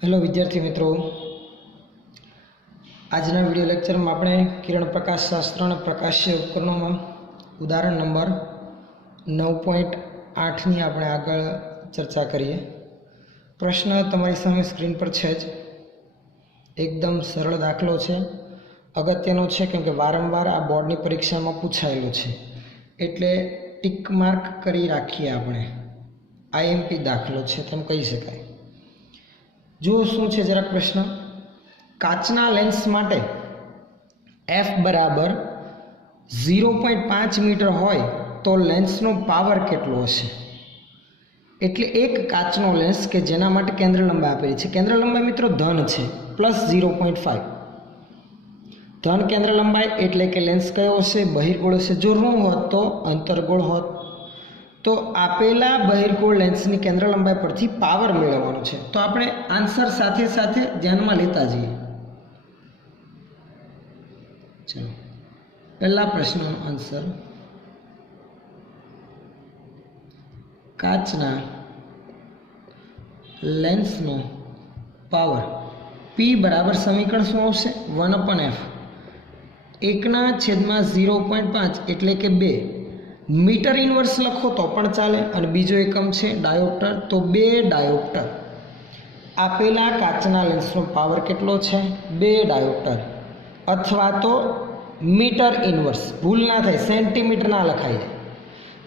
Hello विद्यार्थी मित्रों, आजना video lecture में આપણે કિરણ પ્રકાશ શાસ્ત્ર અને પ્રકાશ્ય ઉપકરણોમાં ઉદાહરણ નંબર 9.8 ની આપણે આગળ ચર્ચા કરીએ। પ્રશ્ન તમારી સામે સ્ક્રીન પર છે જ। એકદમ સરળ દાખલો છે, અગત્યનો છે કેમ કે વારંવાર આ બોર્ડની પરીક્ષામાં પૂછાયેલો છે, એટલે ટિક માર્ક કરી રાખીએ આપણે। આઈએમપી દાખલો છે તેમ કહી શકાય। जो शू है जरा प्रश्न, काचना लेंस माटे एफ बराबर 0.5 मीटर होय तो लेंसनो पावर केटलो हशे। एटले एक काचनो लेंस के जेना माटे केंद्र लंबाई आपेली छे, केंद्र लंबाई मित्रों धन छे प्लस 0.5 धन केंद्र लंबाई एटले के लेंस कयो हशे, बहिर्गोळ हशे। जो ऋण होत तो अंतर्गोळ होत। तो आपेला बहिर्गोळ लेंसनी केंद्र लंबाई परथी पावर मेळवવાનો છે। तो આપણે आंसर साथे साथे ધ્યાનમાં લેતા જઈએ। चलो पहला प्रश्नનો आंसर, કાચના લેન્સનો પાવર P બરાબર સમીકરણ શું આવશે? 1/f 1/0.5 એટલે કે 2 मीटर इनवर्स लखो तो पण चाले। और बीजो एकम है डायोप्टर, तो 2 डायोप्टर। आपेला काचना लेंसनो पावर केटलो छे? 2 डायोप्टर अथवा तो मीटर इनवर्स, भूल ना थाय सेंटीमीटर ना लखाई जाए।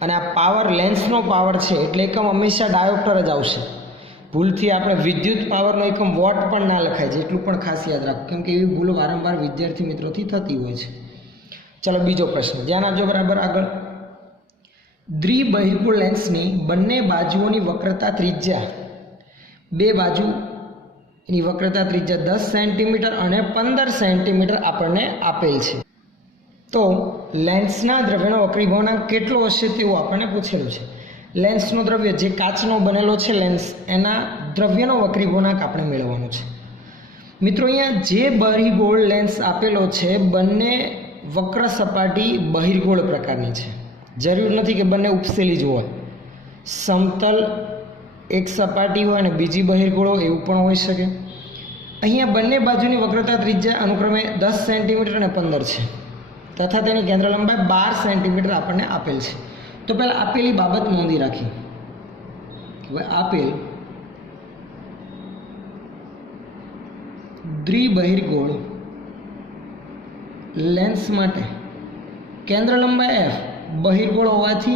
अने आ पावर लेंसनो पावर छे एटले एकम हमेशा डायोप्टर ज आवशे। भूलथी आपणे विद्युत पावरनो एकम वोट पण ना लखाय जाए, एटલું पण खास याद राखो केम के एवी भूल वारंवार विद्यार्थी मित्रोथी थती होय छे। चलो बीजो प्रश्न ध्यान आपजो बराबर। आगळ द्विबहिर्गोळ लेंसनी बंने बाजुओनी वक्रता त्रिज्या, बे बाजुनी वक्रता त्रिज्या 10 सेंटीमीटर और 15 सेंटीमीटर आपने आपेल छे। तो लेंसना द्रव्यनो वक्रीभवनांक केटलो हशे तेवुं आपणे पूछेलुं छे। लेंसनो द्रव्य जे काचनो बनेलो छे लेंस, एना द्रव्यनो वक्रीभवनांक आपणे मेळवવાનો छे। मित्रों अहींया जे बहिर्गोळ लेंस आपेलो छे बंने वक्र सपाटी बहिर्गोळ प्रकारनी छे। जरूर नहीं कि बने उपसेली ज होय, समतल एक सपाटी होय ने बीजी बहिर्गोळ होय एवुं पण होई शके। अहींया बंने बाजुनी वक्रता त्रिज्या अनुक्रमे 10 सेंटीमीटर और 15 छे तथा तेनी केंद्र लंबाई 12 सेंटीमीटर आपणे आपेल छे। तो पहला आपेली बाबत नोंधी राखी कि आपेल द्विबहिर्गोळ लेंस माटे केंद्र लंबाई एफ बहिर्गोळ होवाथी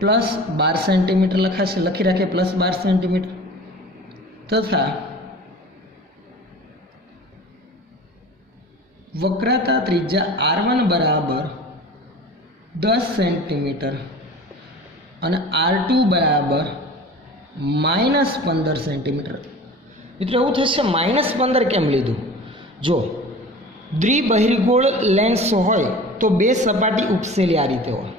प्लस 12 सेंटीमीटर लखाशे, लखी राखे प्लस 12 सेंटीमीटर तथा वक्रता त्रिज्या R1 बराबर 10 सेंटीमीटर और R2 बराबर -15 सेंटीमीटर। मित्रों एवुं थशे -15 केम लीधुं? जो द्विबहिर्गोळ लेंस होय तो बे सपाटी उपसेली आ रीते होय,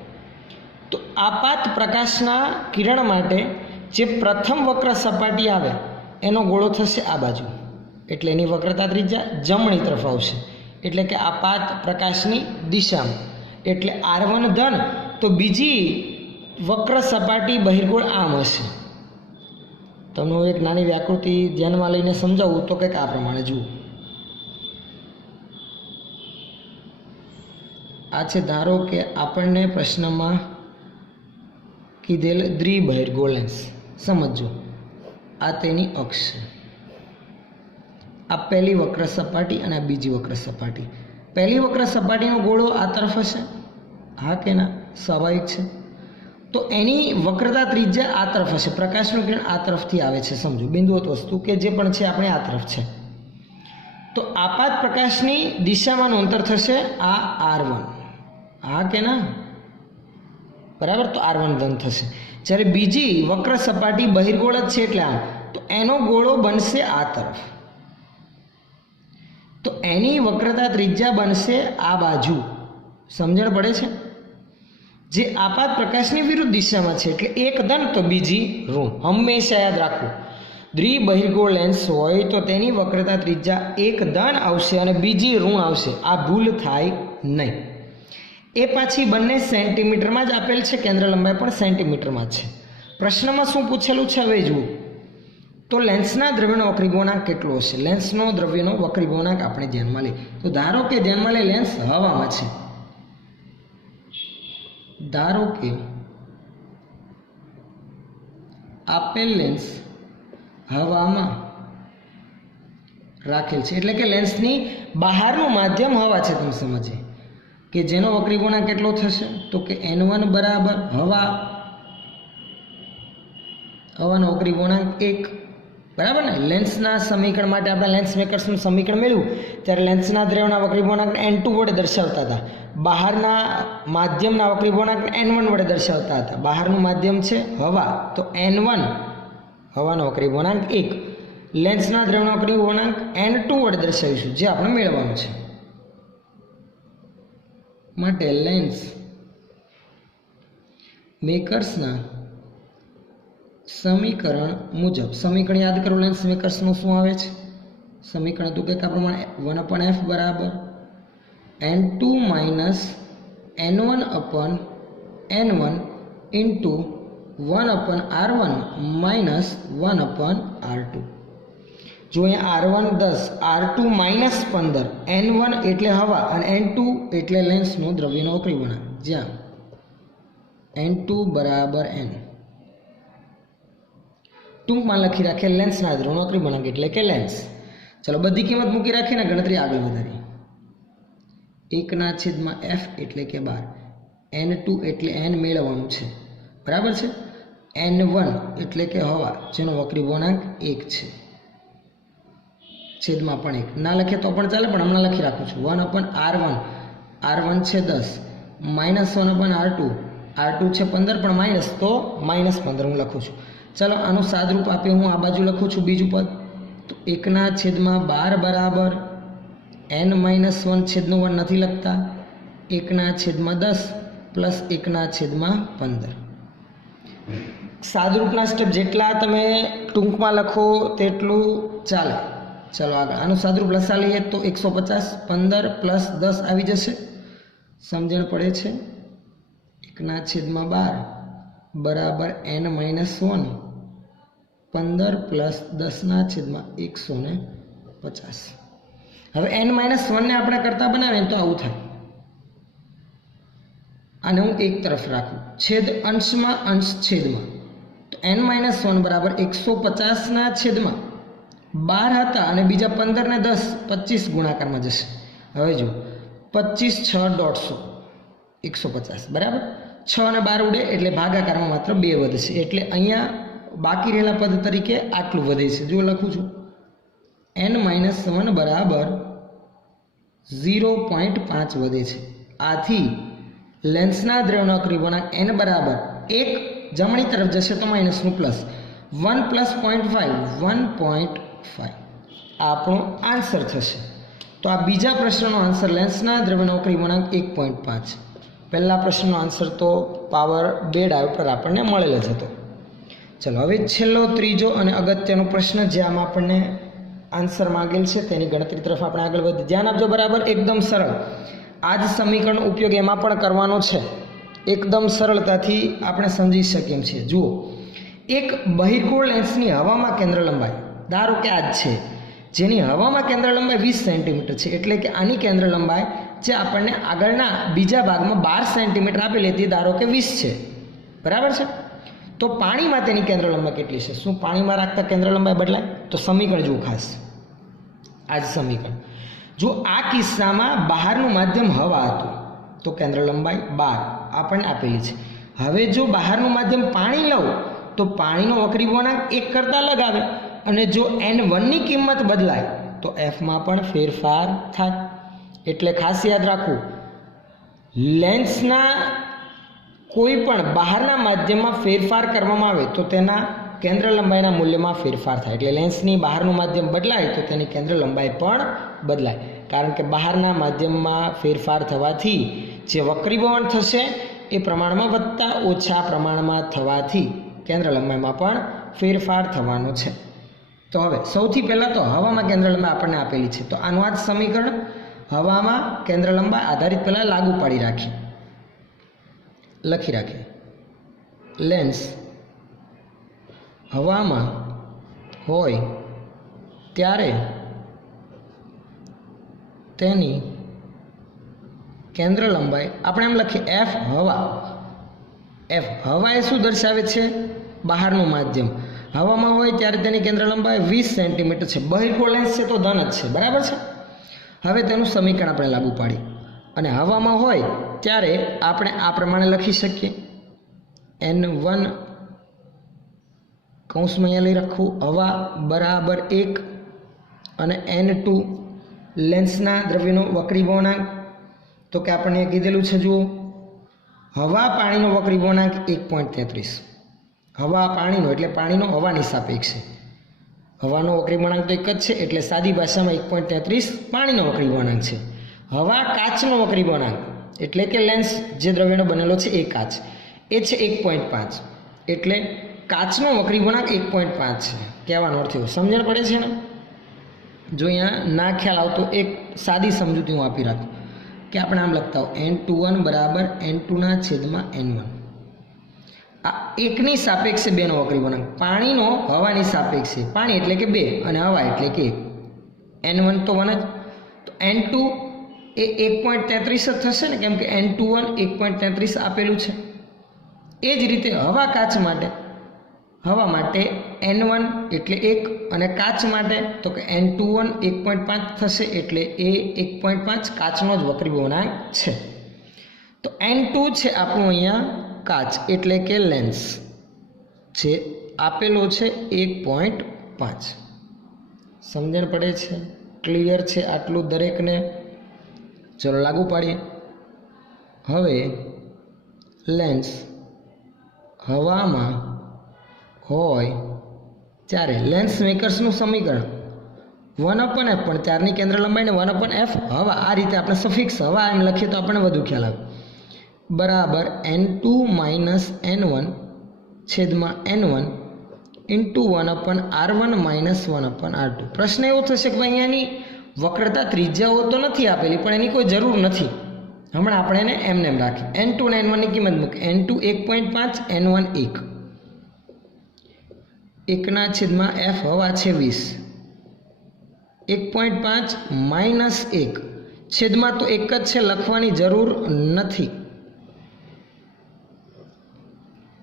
तो आपात प्रकाशना किरण माटे जे प्रथम वक्र सपाटी आवे एनो गोळो थशे आ बाजू, एटले एनी वक्रता त्रिज्या जमणी तरफ आवशे, एटले के आपात प्रकाशनी दिशामां। एटले R1 धन तो बीजी वक्र सपाटी बहिर्गोळ आम हशे। तमने एक नानी व्याकृति ध्यानमां लईने समजावुं तो कंईक आ प्रमाणे जुओ। आ छे धारो के आपणे प्रश्न में कीधेल द्विबहिर्गोळ लेंस, समझो आ तेनी अक्ष, आ पहली वक्र सपाटी और आ बीजी वक्र सपाटी। पहली वक्र सपाटीनो गोळो आ तरफ हशे, हाँ के ना? स्वाभाविक है। तो एनी वक्रता त्रिज्या आ तरफ हशे, प्रकाशनुं किरण आ तरफथी आवे छे। समझो बिंदुवत वस्तु के जे पण छे आपणे आ तरफ छे। तो आपात प्रकाशनी दिशामांनुं अंतर थशे आ R1, हाँ के ना? बराबर, तो R1 धन थशे। ज्यारे बीजी वक्र सपाटी बहिर्गोळ ज छे एटले आम, तो एनो गोळो बनशे आ तरफ, तो एनी वक्रता त्रिज्या बनशे आ बाजू। समझण पड़े छे? जे आपात प्रकाशनी विरुद्ध दिशामां छे एटले एक धन तो बीजी ऋण। हमेशा याद राखो, द्विबहिर्गोळ लेंस होय तो तेनी वक्रता त्रिज्या एक धन आवशे अने बीजी ऋण आवशे। आ भूल थाय नहीं। ए पाछी बंने सेंटीमीटर में ज आपेल छे, केंद्र लंबाई पण सेंटीमीटर में छे। प्रश्न में शुं पूछेलुं छे हवे जुओ, તો લેન્સના દ્રવ્યનો વક્રી ગુણાંક કેટલો હશે? લેન્સનો દ્રવ્યનો વક્રી ગુણાંક આપણે ધ્યાનમાં લઈએ તો ધારો કે ધ્યાનમાં લઈએ લેન્સ હવામાં છે. ધારો કે આપેલ લેન્સ હવામાં રાખેલ છે, એટલે કે લેન્સની બહારનું માધ્યમ હવા છે. તમે સમજીએ કે જેનો વક્રી ગુણાંક કેટલો થશે તો કે n1 બરાબર હવાનો વક્રી ગુણાંક 1, બરાબર ને. લેન્સના સમીકરણ માટે આપણે લેન્સ મેકર્સનું સમીકરણ મેળવ્યું ત્યારે લેન્સના દ્રવ્યના વક્રી ગુણાંક n2 વડે દર્શાવતા હતા, બહારના માધ્યમના વક્રી ગુણાંક n1 વડે દર્શાવતા હતા. બહારનું માધ્યમ છે હવા તો n1 હવાનો વક્રી ગુણાંક 1, લેન્સના દ્રવ્યનો વક્રી ગુણાંક n2 વડે દર્શાવીશું જે આપણે મેળવવાનું છે. માટે લેન્સ મેકર્સના સમીકરણ મુજબ, સમીકરણ યાદ કરો લેન્સ મેકર્સનું શું આવે છે? સમીકરણ હતું કે આ પ્રમાણે 1/f બરાબર n2 minus n1/n1 into 1/r1 minus 1/r2. જો અહીંયા r1 10, r2 માઇનસ 15, n1 એટલે હવા અને n2 એટલે લેન્સનો દ્રવ્યનો વક્રી ગુણાંક, જ્યાં n2 બરાબર n. ટૂંકમાં લખી રાખીએ લેન્સના દ્રવ્યનો વક્રી ગુણાંક એટલે કે લેન્સ. ચલો બધી કિંમત મૂકી રાખીને ગણતરી આગળ વધારીએ. 1/f એટલે કે 12, n2 એટલે n મેળવવાનું છે, બરાબર છે. n1 એટલે કે હવા જેનો વક્રી ગુણાંક 1 છે, છેદમાં પણ 1 ના લખીએ તો પણ ચાલે, પણ હમણાં લખી રાખું છું. 1/r1, r1 છે 10 માઇનસ 1/r2, r2 છે 15 પણ માઇનસ તો -15 હું લખું છું. ચલો આનું સાદરૂપ આપે હું આ બાજુ લખું છું બીજું પદ તો 1/12 બરાબર n-1 નથી લખતા, 1/10 પ્લસ 1/15. સાદરૂપના સ્ટેપ જેટલા તમે ટૂંકમાં લખો તેટલું ચાલે. ચલો આગળ આનું સાદરૂપ લસા લઈએ તો 150, 15 પ્લસ 10 આવી જશે. સમજણ પડે છે? 1/12 બરાબર n-1, 15 પ્લસ 10/150. હવે n-1 ને આપણે કરતા બનાવીએ તો આવું થાય. આને હું એક તરફ રાખું, છેદ અંશમાં અંશ છેદમાં, તો n-1 બરાબર 150ના છેદમાં 12 હતા અને બીજા 15 ને 10 25 ગુણાકારમાં જશે. હવે જો 25 6 150, 150 બરાબર. 6 અને 12 ઉડે એટલે ભાગાકારમાં માત્ર 2 વધશે, એટલે અહીંયા બાકી રહેલા પદ તરીકે આટલું વધે છે. જો લખું છું n-1 બરાબર 0.5 વધે છે. આથી લેન્સના દ્રવ્યનો વક્રી ગુણાંક n બરાબર 1 જમણી તરફ જશે તો માઇનસનું પ્લસ 1 પ્લસ 1.5 આપણો આન્સર થશે. તો આ બીજા પ્રશ્નનો આન્સર લેન્સના દ્રવ્યનો વક્રી ગુણાંક 1.5. પહેલા પ્રશ્નનો આન્સર તો પાવર 2 ડાયોડ પર આપણને મળેલો જ હતો. ચલો હવે છેલ્લો ત્રીજો અને અગત્યનો પ્રશ્ન જે આમાં આપણને આન્સર માંગેલ છે તેની ગણતરી તરફ આપણે આગળ વધીએ. ધ્યાન આપજો બરાબર, એકદમ સરળ. આ જ સમીકરણનો ઉપયોગ એમાં પણ કરવાનો છે. એકદમ સરળતાથી આપણે સમજી શકીએ એમ છીએ. જુઓ, એક બહિર્ગોળ લેન્સની હવામાં કેન્દ્ર લંબાઈ ધારો કે આ જ છે, જેની હવામાં કેન્દ્ર લંબાઈ 20 સેન્ટીમીટર છે, એટલે કે આની કેન્દ્ર લંબાઈ જે આપણને આગળના બીજા ભાગમાં 12 સેન્ટીમીટર આપેલી હતી ધારો કે 20 છે, બરાબર છે. તો પાણીમાં તેની કેન્દ્ર લંબાઈ કેટલી છે? શું પાણીમાં રાખતા કેન્દ્ર લંબાઈ બદલાય? તો સમીકરણ જુઓ ખાસ, આ જ સમીકરણ. જો આ કિસ્સામાં બહારનું માધ્યમ હવા હતું તો કેન્દ્ર લંબાઈ 12 આપણને આપેલી છે. હવે જો બહારનું માધ્યમ પાણી લઉં તો પાણીનો વક્રી ગુણાંક 1 કરતાં અલગ આવે, અને જો n1ની કિંમત બદલાય તો fમાં પણ ફેરફાર થાય. એટલે ખાસ યાદ રાખવું, લેન્સના કોઈ પણ બહારના માધ્યમમાં ફેરફાર કરવામાં આવે તો તેના કેન્દ્ર લંબાઈના મૂલ્યમાં ફેરફાર થાય. એટલે લેન્સની બહારનું માધ્યમ બદલાય તો તેની કેન્દ્ર લંબાઈ પણ બદલાય, કારણ કે બહારના માધ્યમમાં ફેરફાર થવાથી જે વક્રીભવન થશે એ પ્રમાણમાં વધતા ઓછા પ્રમાણમાં થવાથી કેન્દ્ર લંબાઈમાં પણ ફેરફાર થવાનો છે. તો હવે સૌથી પહેલાં તો હવામાં કેન્દ્ર લંબાઈ આપણને આપેલી છે, તો આનું આ જ સમીકરણ હવામાં કેન્દ્ર લંબાઈ આધારિત પહેલાં લાગુ પાડી રાખીએ, લખી રાખીએ. લેન્સ હવામાં હોય ત્યારે તેની કેન્દ્ર લંબાઈ આપણે એમ લખીએ એફ હવા. એફ હવા એ શું દર્શાવે છે? બહારનું માધ્યમ. હવામાં હોય ત્યારે તેની કેન્દ્ર લંબાઈ 20 સેન્ટીમીટર છે. બહિર્ગોળ લેન્સ છે તો ધન જ છે, બરાબર છે. હવે તેનું સમીકરણ આપણે લાગુ પાડીએ અને હવામાં હોય ત્યારે આપણે આ પ્રમાણે લખી શકીએ n1 કૌંસમાં અહીંયા લઈ રાખવું હવા બરાબર 1 અને n2 લેન્સના દ્રવ્યનો વક્રી વળાંક. તો કે આપણને કીધેલું છે, જુઓ, હવા પાણીનો વક્રી વળાંક 1.33. હવા પાણીનો એટલે પાણીનો હવાની સાપેક્ષે. હવાનો વક્રી વળાંક તો એક જ છે એટલે સાદી ભાષામાં 1.33 પાણીનો વક્રી વળાંક છે. હવા કાચનો વક્રી વળાંક એટલે કે લેન્સ જે દ્રવ્યનો બનેલો છે એ કાચ, એ છે 1.5. એટલે કાચનો વક્રી વળાંક 1.5 છે. કહેવાનો અર્થ એવો સમજણ પડે છે ને? જો અહીંયા ના ખ્યાલ આવતો એક સાદી સમજૂતી હું આપી રાખું કે આપણે આમ લખતા હો n21 બરાબર n2/n1. આ એકની સાપેક્ષે બેનો વક્રી વળાંક. પાણીનો હવાની સાપેક્ષે, પાણી એટલે કે 2 અને હવા એટલે કે 1. n1 તો 1 જ, તો n2 એ 1.33 જ થશે ને, કેમ કે n21 1.33 આપેલું છે. એ જ રીતે હવા કાચ માટે, હવા માટે n1 એટલે 1 અને કાચ માટે તો કે n21 1.5 થશે એટલે એ 1.5 કાચનો જ વક્રી વળાંક છે. તો n2 છે આપણું અહીંયા કાચ એટલે કે લેન્સ જે આપેલો છે 1.5. સમજણ પડે છે? ક્લિયર છે આટલું દરેકને? ચલો લાગુ પાડીએ. હવે લેન્સ હવામાં હોય ત્યારે લેન્સ મેકર્સનું સમીકરણ 1/f પણ ત્યારની કેન્દ્ર લંબાઈને 1/f હવા, આ રીતે આપણે સફિક્સ હવા એમ લખીએ તો આપણને વધુ ખ્યાલ આવે, બરાબર n2 - n1 છેદમાં n1 ઇન્ટુ 1/r1 - 1/r2. પ્રશ્ન એવો થશે કે ભાઈ અહીંયાની વક્રતા ત્રિજ્યાઓ તો નથી આપેલી પણ એની કોઈ જરૂર નથી. હમણાં આપણે એને એમને એમ રાખીએ. n2 અને n1 ની કિંમત મૂકીએ. n2 1.5, n1 1. 1/f હવા છે 20. 1.5 - 1 છેદમાં તો એક જ છે, લખવાની જરૂર નથી,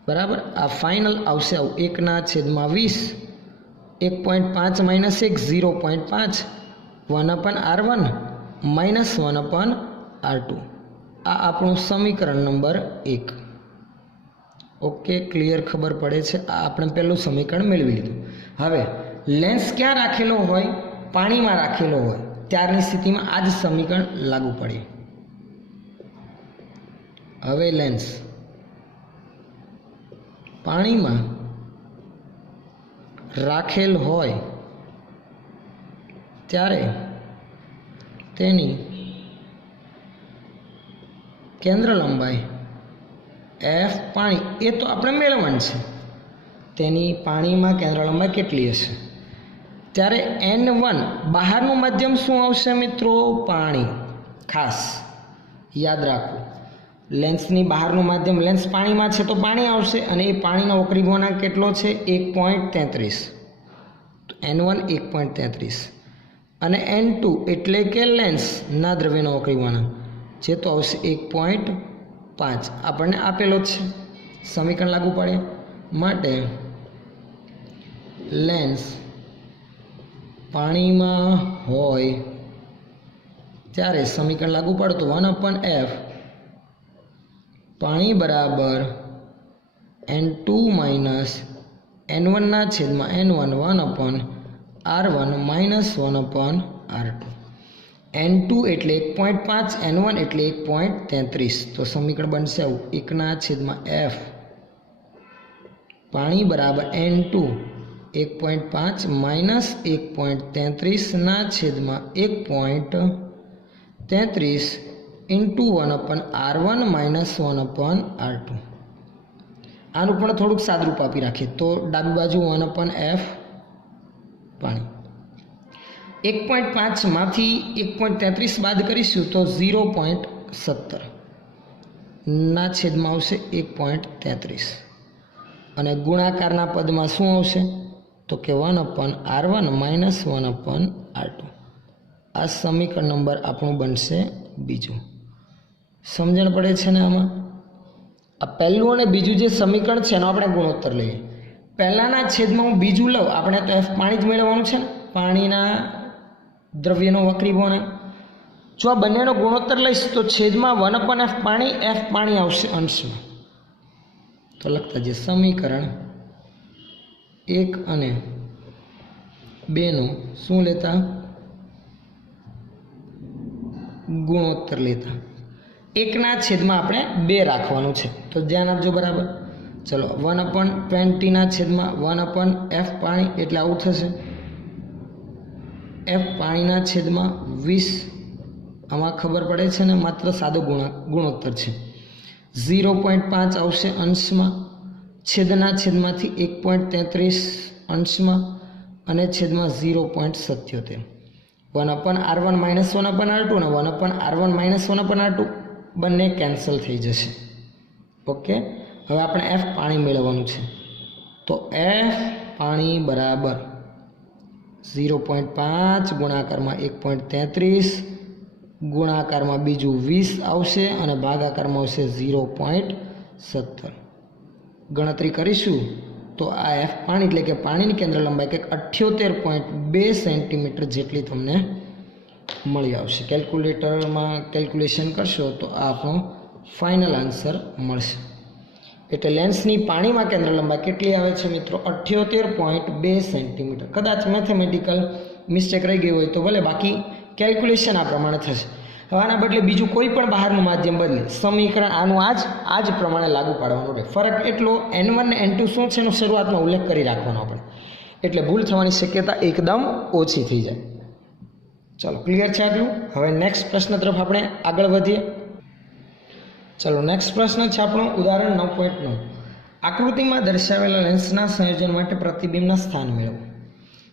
બરાબર. આ ફાઇનલ આવશે આવું 1/20. 1.5 - 1 0.5 1/r1 - 1/r2. આ આપણું સમીકરણ નંબર 1. ઓકે, ક્લિયર, ખબર પડે છે? આ આપણે પહેલું સમીકરણ મેળવી લીધું. હવે લેન્સ ક્યાં રાખેલો હોય? પાણીમાં રાખેલો હોય ત્યારની સ્થિતિમાં આ જ સમીકરણ લાગુ પડે. હવે લેન્સ પાણીમાં રાખેલ હોય ત્યારે તેની કેન્દ્ર લંબાઈ f પાણી એ તો આપણે મેળવવાનું છે. તેની પાણીમાં કેન્દ્ર લંબાઈ કેટલી હશે? ત્યારે n1 બહારનું માધ્યમ શું આવશે મિત્રો? પાણી. ખાસ યાદ રાખો, લેન્સની બહારનું માધ્યમ, લેન્સ પાણીમાં છે તો પાણી આવશે અને એ પાણીનો વક્રી વળાંક કેટલો છે? 1.33. n1 1.33 અને n2 એટલે કે લેન્સના દ્રવ્યનો વક્રી વળાંક જે તો આવશે 1.5. આપણને આપેલો છે. સમીકરણ લાગુ પડે માટે લેન્સ પાણીમાં હોય ત્યારે સમીકરણ લાગુ પડે તો 1/f પાણી બરાબર n2 - n1 છેદમાં n1 1/r1 - 1/r2. n2 એટલે 1.5, n1 એટલે 1.33. તો સમીકરણ બનશે આવું 1/f પાણી બરાબર n2 1.5 - 1.33 છેદમાં 1.33 ઇન્ટુ 1/r1 - 1/r2. આનું પણ થોડુંક સાદરૂપ આપી રાખીએ તો ડાબી બાજુ 1/f પાણી. 1.5 માંથી 1.33 બાદ કરીશું તો 0.17 ના છેદમાં આવશે 1.33 અને ગુણાકારના પદમાં શું આવશે? તો કે 1/r1 - 1/r2. આ સમીકરણ નંબર આપણું બનશે બીજું. સમજણ પડે છે ને આમાં? આ પહેલું અને બીજું જે સમીકરણ છે એનો આપણે ગુણોત્તર લઈએ. પહેલાના છેદમાં હું બીજું લઉં, આપણે તો F પાણી જ મેળવવાનું છે ને, પાણીના દ્રવ્યનો વક્રીભવન. જો આ બંનેનો ગુણોત્તર લઈશ તો છેદમાં 1/f પાણી, F પાણી આવશે અંશમાં. તો લખતા જે સમીકરણ 1 અને 2નું શું લેતા? ગુણોત્તર લેતા. 1ના છેદમાં આપણે 2 રાખવાનું છે, તો ધ્યાન આપજો બરાબર. ચલો 1/20ના છેદમાં 1/f પાણી એટલે આવું થશે. F પાણીના છેદમાં 20. આમાં ખબર પડે છે ને, માત્ર સાદો ગુણોત્તર છે. 0.5 આવશે અંશમાં, છેદના છેદમાંથી 1.33 અંશમાં અને છેદમાં 0.77. 1/r1 - 1/r2 અને 1/r1 - 1/r2 બંને કેન્સલ થઈ જશે. ઓકે, હવે આપણે F પાણી મેળવવાનું છે. તો F પાણી બરાબર 0.5 ગુણાકારમાં 1.33 ગુણાકારમાં બીજું 20 આવશે અને ભાગાકારમાં આવશે 0.17. ગણતરી કરીશું તો આ F પાણી એટલે કે પાણીની કેન્દ્ર લંબાઈ કંઈક 78.2 સેન્ટીમીટર જેટલી તમને મળી આવશે. કેલ્ક્યુલેટરમાં કેલ્ક્યુલેશન કરશો તો આ આપણો ફાઇનલ આન્સર મળશે. એટલે લેન્સની પાણીમાં કેન્દ્ર લંબાઈ કેટલી આવે છે મિત્રો? 78.2 સેન્ટીમીટર. કદાચ મેથેમેટિકલ મિસ્ટેક રહી ગઈ હોય તો ભલે, બાકી કેલ્ક્યુલેશન આ પ્રમાણે થશે. હવે આના બદલે બીજું કોઈ પણ બહારનું માધ્યમ બદલે સમીકરણ આનું આ જ પ્રમાણે લાગુ પાડવાનું રહે. ફરક એટલો N1 ને N2 શું છે એનો શરૂઆતમાં ઉલ્લેખ કરી રાખવાનો આપણે, એટલે ભૂલ થવાની શક્યતા એકદમ ઓછી થઈ જાય. ચલો, ક્લિયર છે આટલું? હવે નેક્સ્ટ પ્રશ્ન તરફ આપણે આગળ વધીએ. ચલો, નેક્સ્ટ પ્રશ્ન છે આપણો ઉદાહરણ 9.9. આકૃતિમાં દર્શાવેલા લેન્સના સંયોજન માટે પ્રતિબિંબના સ્થાન મેળવો.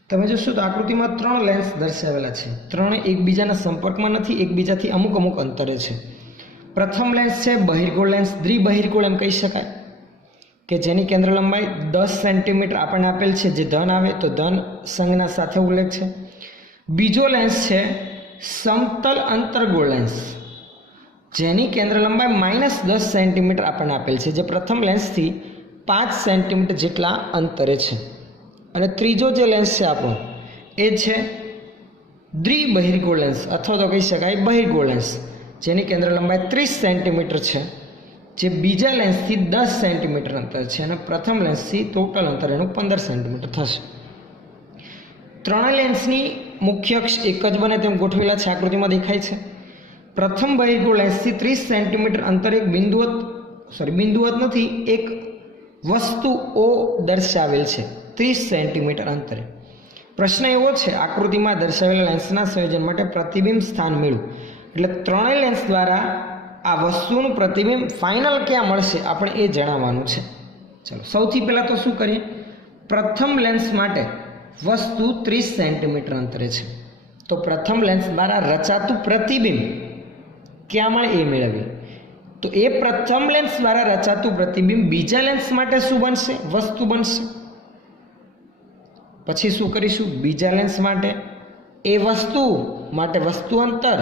તમે જોશો તો આકૃતિમાં 3 લેન્સ દર્શાવેલા છે. ત્રણે એકબીજાના સંપર્કમાં નથી, એકબીજાથી અમુક અંતરે છે. પ્રથમ લેન્સ છે બહિર્ગોળ લેન્સ, દ્વિબહિર્ગોળ એમ કહી શકાય, કે જેની કેન્દ્ર લંબાઈ 10 સેન્ટીમીટર આપણને આપેલ છે. જે ધન આવે તો ધન સંજ્ઞા સાથે ઉલ્લેખ છે. બીજો લેન્સ છે સમતલ અંતર્ગોળ લેન્સ, જેની કેન્દ્ર લંબાઈ -10 સેન્ટીમીટર આપણને આપેલ છે, જે પ્રથમ લેન્સથી 5 સેન્ટીમીટર જેટલા અંતરે છે. અને ત્રીજો જે લેન્સ છે આપણો એ છે દ્વિબહિર્ગોળ લેન્સ અથવા તો કહી શકાય બહિર્ગોળ લેન્સ, જેની કેન્દ્ર લંબાઈ 30 સેન્ટીમીટર છે, જે બીજા લેન્સથી 10 સેન્ટીમીટર અંતર છે અને પ્રથમ લેન્સથી ટોટલ અંતર એનું 15 સેન્ટીમીટર થશે. ત્રણેય લેન્સની મુખ્ય અક્ષ એક જ બને તેમ ગોઠવેલા છે, આકૃતિમાં દેખાય છે. પ્રથમ બહિર્ગોળ લેન્સથી 30 સેન્ટીમીટર અંતર એક બિંદુવત નથી, એક વસ્તુ O દર્શાવેલ છે 30 સેન્ટીમીટર અંતરે. પ્રશ્ન એવો છે, આકૃતિમાં દર્શાવેલા લેન્સના સંયોજન માટે પ્રતિબિંબ સ્થાન મેળવો. એટલે ત્રણેય લેન્સ દ્વારા આ વસ્તુનું પ્રતિબિંબ ફાઇનલ ક્યાં મળશે આપણે એ જણાવવાનું છે. ચલો, સૌથી પહેલાં તો શું કરીએ? પ્રથમ લેન્સ માટે વસ્તુ 30 સેન્ટીમીટર અંતરે છે, તો પ્રથમ લેન્સ દ્વારા રચાતું પ્રતિબિંબ ક્યાં મળે એ મેળવીએ. તો એ પ્રથમ લેન્સ દ્વારા રચાતું પ્રતિબિંબ બીજા લેન્સ માટે શું બનશે? વસ્તુ બનશે. પછી શું કરીશું? બીજા લેન્સ માટે એ વસ્તુ માટે વસ્તુ અંતર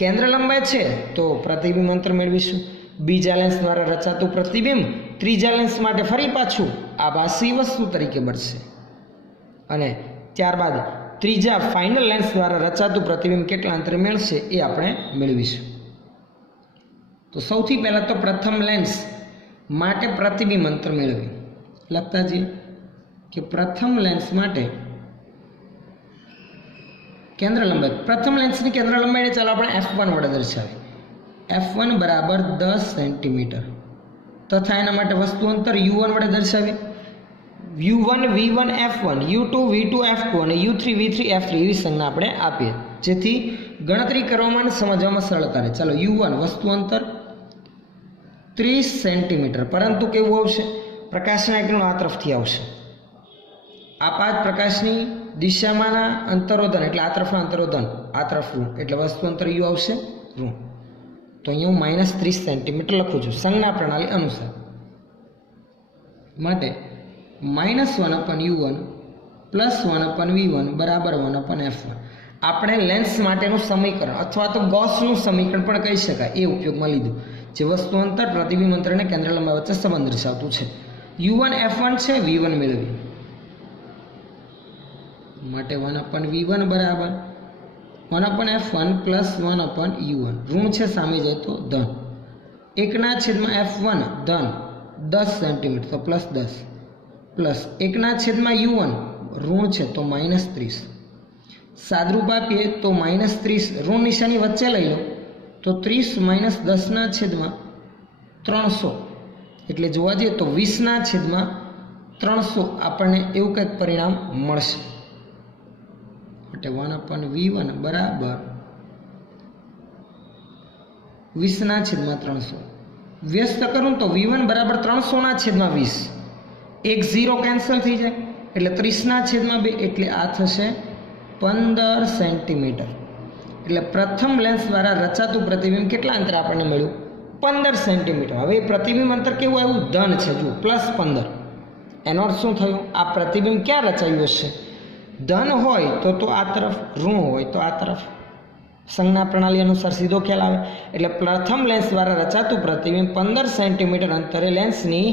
કેન્દ્ર લંબાઈ છે તો પ્રતિબિંબ અંતર મેળવીશું. બીજા લેન્સ દ્વારા રચાતું પ્રતિબિંબ ત્રીજા લેન્સ માટે ફરી પાછું આભાસી વસ્તુ તરીકે બનશે. અને ત્યારબાદ ત્રીજા ફાઇનલ લેન્સ દ્વારા રચાતું પ્રતિબિંબ કેટલા અંતરે મળશે એ આપણે મેળવીશું. તો સૌથી પહેલાં તો પ્રથમ લેન્સ માટે પ્રતિબિંબ અંતર મેળવીએ. લખતા જઈએ કે પ્રથમ લેન્સ માટે કેન્દ્ર લંબાઈ, પ્રથમ લેન્સની કેન્દ્ર લંબાઈને ચાલો આપણે F1 વડે દર્શાવીએ. F1 બરાબર 10 સેન્ટીમીટર તથા એના માટે વસ્તુ અંતર U1 વડે દર્શાવીએ. U1 V1 F1, U2 V2 F2 અને U3 V3 F3 એવી સંજ્ઞા આપણે આપીએ, જેથી ગણતરી કરવામાં અને સમજવામાં સરળતા રહે. ચાલો, U1 વસ્તુ અંતર 30 સેન્ટીમીટર, પરંતુ કેવું આવશે? પ્રકાશના કિરણો આ તરફથી આવશે. આપાત પ્રકાશની દિશામાંના અંતરોધન એટલે આ તરફના અંતરોધન, આ તરફ ઋણ, એટલે વસ્તુ અંતર U આવશે ઋણ. તો અહીંયા હું -30 સેન્ટીમીટર લખું છું સંજ્ઞા પ્રણાલી અનુસાર. માટે -1/U1 પ્લસ 1/v1 બરાબર 1/f1. આપણે લેન્સ માટેનું સમીકરણ અથવા તો ગૌસનું સમીકરણ પણ કહી શકાય એ ઉપયોગમાં લીધું, જે વસ્તુ અંતર, પ્રતિબિંબ અંતર અને કેન્દ્ર લંબાઈ વચ્ચે સંબંધ દર્શાવતું છે. u1 f1 છે, v1 મેળવી માટે 1/v1 બરાબર 1/f1 પ્લસ 1/u1. ઋણ છે સામે જાય તો ધન. 1/f1 ધન 10 સેન્ટીમીટર તો પ્લસ 10 પ્લસ 1/u1 ઋણ છે તો -30. સાદરૂપ આપીએ તો -30 ઋણ નિશાની વચ્ચે લઈ લો તો 30 - 10/300 એટલે જોવા જઈએ તો 20/300 આપણને એવું કંઈક પરિણામ મળશે. એટલે 1/v1 બરાબર 20/300. વ્યસ્ત કરું તો v1 બરાબર 300/20. એક 0 કેન્સલ થઈ જાય એટલે 30/2 એટલે આ થશે 15 સેન્ટીમીટર. એટલે પ્રથમ લેન્સ દ્વારા રચાતું પ્રતિબિંબ કેટલા અંતરે આપણને મળ્યું? 15 સેન્ટીમીટર. હવે પ્રતિબિંબ અંતર કેવું આવ્યું? ધન છે, જુઓ +15. એનો અર્થ શું થયું? આ પ્રતિબિંબ ક્યાં રચાયું હશે? ધન હોય તો આ તરફ, ઋણ હોય તો આ તરફ. સંજ્ઞા પ્રણાલી અનુસાર સીધો ખ્યાલ આવે. એટલે પ્રથમ લેન્સ દ્વારા રચાતું પ્રતિબિંબ 15 સેન્ટીમીટર અંતરે લેન્સની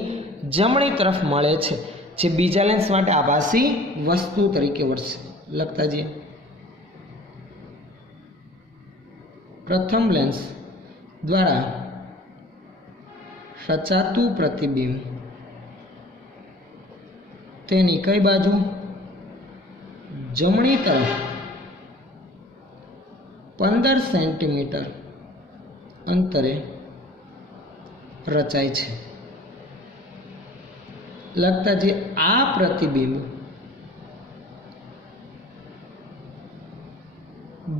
જમણી તરફ મળે છે, જે બીજા લેન્સ માટે આભાસી વસ્તુ તરીકે વર્તશે. લખતા જઈએ. પ્રથમ લેન્સ દ્વારા રચાતું પ્રતિબિંબ તેની કઈ બાજુ? જમણી તરફ 15 સેન્ટીમીટર અંતરે રચાય છે. લખતા જે આ પ્રતિબિંબ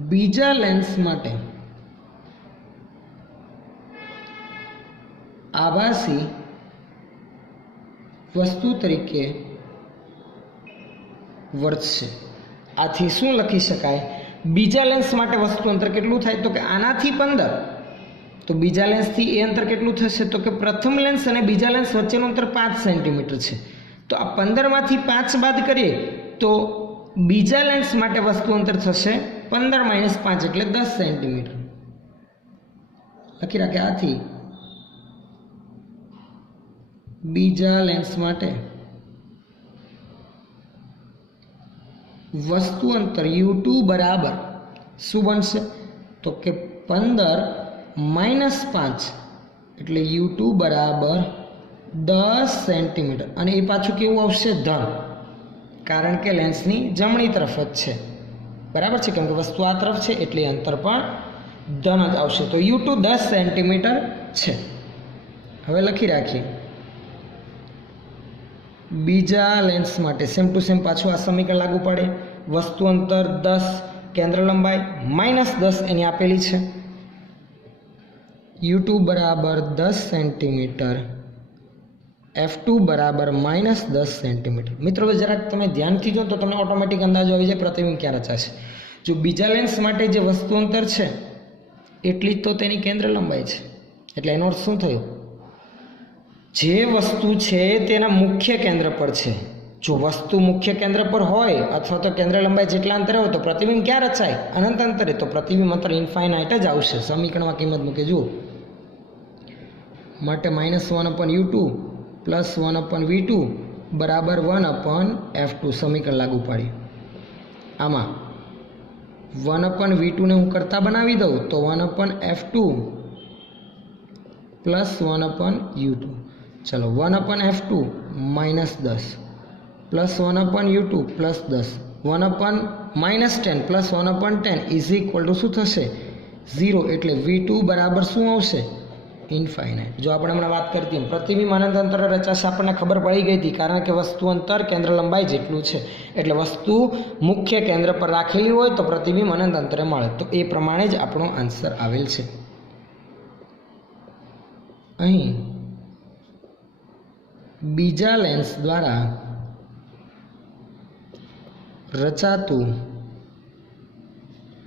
બીજા લેન્સ માટે આભાસી વસ્તુ તરીકે વર્તશે. આથી શું લખી શકાય? બીજા લેન્સ માટે વસ્તુ અંતર કેટલું થાય? તો કે આનાથી 15. તો બીજા લેન્સથી એ અંતર કેટલું થશે? તો કે પ્રથમ લેન્સ અને બીજા લેન્સ વચ્ચેનું અંતર 5 સેન્ટીમીટર છે. તો આ 15માંથી 5 બાદ કરીએ તો બીજા લેન્સ માટે વસ્તુ અંતર થશે 15 - 5 એટલે 10 સેન્ટીમીટર. લખી રાખે. આથી બીજા લેન્સ માટે વસ્તુ અંતર u2 બરાબર શું બનશે? તો કે 15 - 5 એટલે u2 બરાબર 10 સેન્ટીમીટર. અને એ પાછું કેવું આવશે? ધન. કારણ કે લેન્સની જમણી તરફ જ છે, બરાબર છે, કેમ કે વસ્તુ આ તરફ છે એટલે અંતર પણ ધન જ આવશે. તો u2 10 સેન્ટીમીટર છે. હવે લખી રાખીએ બીજા લેન્સ માટે સેમ ટુ સેમ પાછું આ સમીકરણ લાગુ પડે. વસ્તુ અંતર 10, કેન્દ્ર લંબાઈ -10 એની આપેલી છે. u2 બરાબર 10 સેન્ટીમીટર, f2 બરાબર -10 સેન્ટીમીટર. મિત્રો જરાક તમે ધ્યાનથી જો તો તમને ઓટોમેટિક અંદાજો આવી જાય પ્રતિબિંબ ક્યાં રચાશે. જો બીજા લેન્સ માટે જે વસ્તુ અંતર છે એટલી જ તો તેની કેન્દ્ર લંબાઈ છે. એટલે એનો અર્થ શું થયો? જે વસ્તુ છે તેના મુખ્ય કેન્દ્ર પર છે. જો વસ્તુ મુખ્ય કેન્દ્ર પર હોય અથવા તો કેન્દ્ર લંબાઈ જેટલા અંતરે હોય તો પ્રતિબિંબ ક્યાં રચાય? અનંત અંતરે. તો પ્રતિબિંબ અંતર ઇન્ફાઇનાઇટ જ આવશે. સમીકરણમાં કિંમત મૂકે જુઓ. માટે -1/u2 પ્લસ 1/v2 બરાબર 1/f2 સમીકરણ લાગુ પાડ્યું. આમાં 1/v2 ને હું કરતા બનાવી દઉં તો 1/f2 પ્લસ 1/u2. ચલો 1/f2 -10 plus 1/u2 plus 10 1/-10 plus 1/10 is equal to શું થશે? 0. એટલે v2 બરાબર શું આવશે? ઇન્ફાઇનાઇટ. જો આપણે હમણાં વાત કરતી એમ પ્રતિબિંબ અનંત અંતરે રચાશે આપણને ખબર પડી ગઈ હતી, કારણ કે વસ્તુ અંતર કેન્દ્ર લંબાઈ જેટલું છે. એટલે વસ્તુ મુખ્ય કેન્દ્ર પર રાખેલી હોય તો પ્રતિબિંબ અનંત અંતરે મળે. તો એ પ્રમાણે જ આપણો આન્સર આવેલ છે. અહીં બીજા લેન્સ દ્વારા રચાતું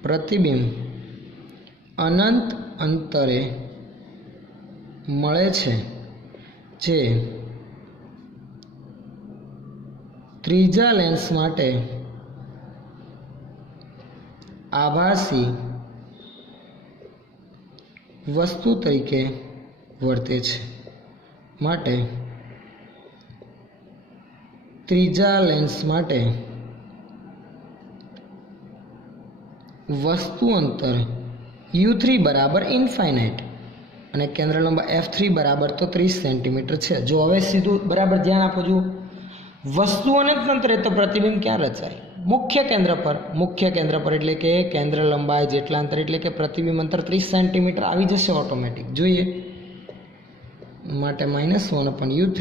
પ્રતિબિંબ અનંત અંતરે મળે છે, જે ત્રીજા લેન્સ માટે આભાસી વસ્તુ તરીકે વર્તે છે, માટે ત્રીજા લેન્સ માટે વસ્તુ અંતર u3 બરાબર ઇન્ફાઇનાઇટ અને કેન્દ્ર લંબાઈ f3 બરાબર તો 30 સેન્ટીમીટર છે. જો હવે સીધું બરાબર ધ્યાન આપો, જો વસ્તુઓને જ અંતરે તો પ્રતિબિંબ ક્યાં રચાય? મુખ્ય કેન્દ્ર પર એટલે કે કેન્દ્ર લંબાઈ જેટલા અંતર એટલે કે પ્રતિબિંબ અંતર 30 સેન્ટીમીટર આવી જશે ઓટોમેટિક. જોઈએ માટે -1/u3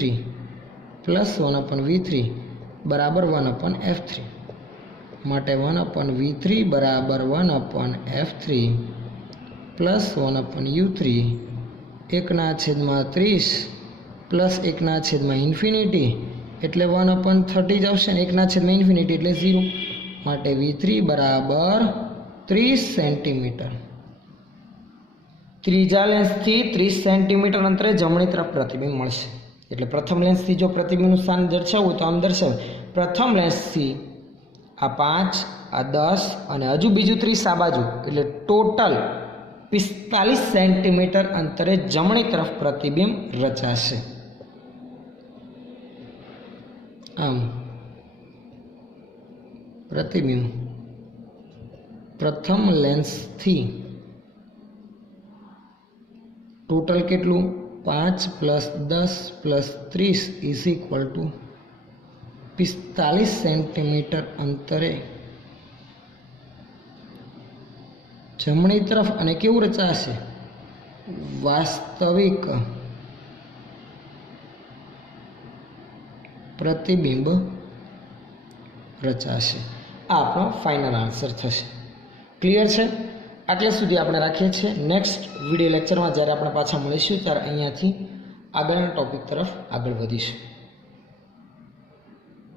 +1/v3 બરાબર 1/f3 માટે 1/v3 બરાબર 1/f3 +1/u3 1/30 +1/∞ એટલે 1/30 જ આવશે ને 1/∞ એટલે 0 માટે v3 બરાબર 30 સેન્ટીમીટર. ત્રીજા લેન્સથી 30 સેન્ટીમીટર અંતરે જમણી તરફ પ્રતિબિંબ મળશે. એટલે પ્રથમ લેન્સથી જો પ્રતિબિંબનું સ્થાન દર્શાવવું હોય તો આમ દર્શાવે. પ્રથમ લેન્સથી આ 5 આ 10 અને હજુ બીજું 30 આ બાજુ એટલે ટોટલ 45 સેન્ટીમીટર અંતરે જમણી તરફ પ્રતિબિંબ રચાશે. આમ પ્રતિબિંબ પ્રથમ લેન્સથી ટોટલ કેટલું 5 + 10 + 30 = 45 સેન્ટીમીટર અંતરે જમણી તરફ અને કેવું રચાશે? વાસ્તવિક પ્રતિબિંબ રચાશે. આ આપણો ફાઇનલ આન્સર થશે. ક્લિયર છે? આટલે સુધી આપણે રાખીએ છીએ. નેક્સ્ટ વિડીયો લેક્ચરમાં જ્યારે આપણે પાછા મળીશું ત્યારે અહીંયાથી આગળના ટોપિક તરફ આગળ વધીશું.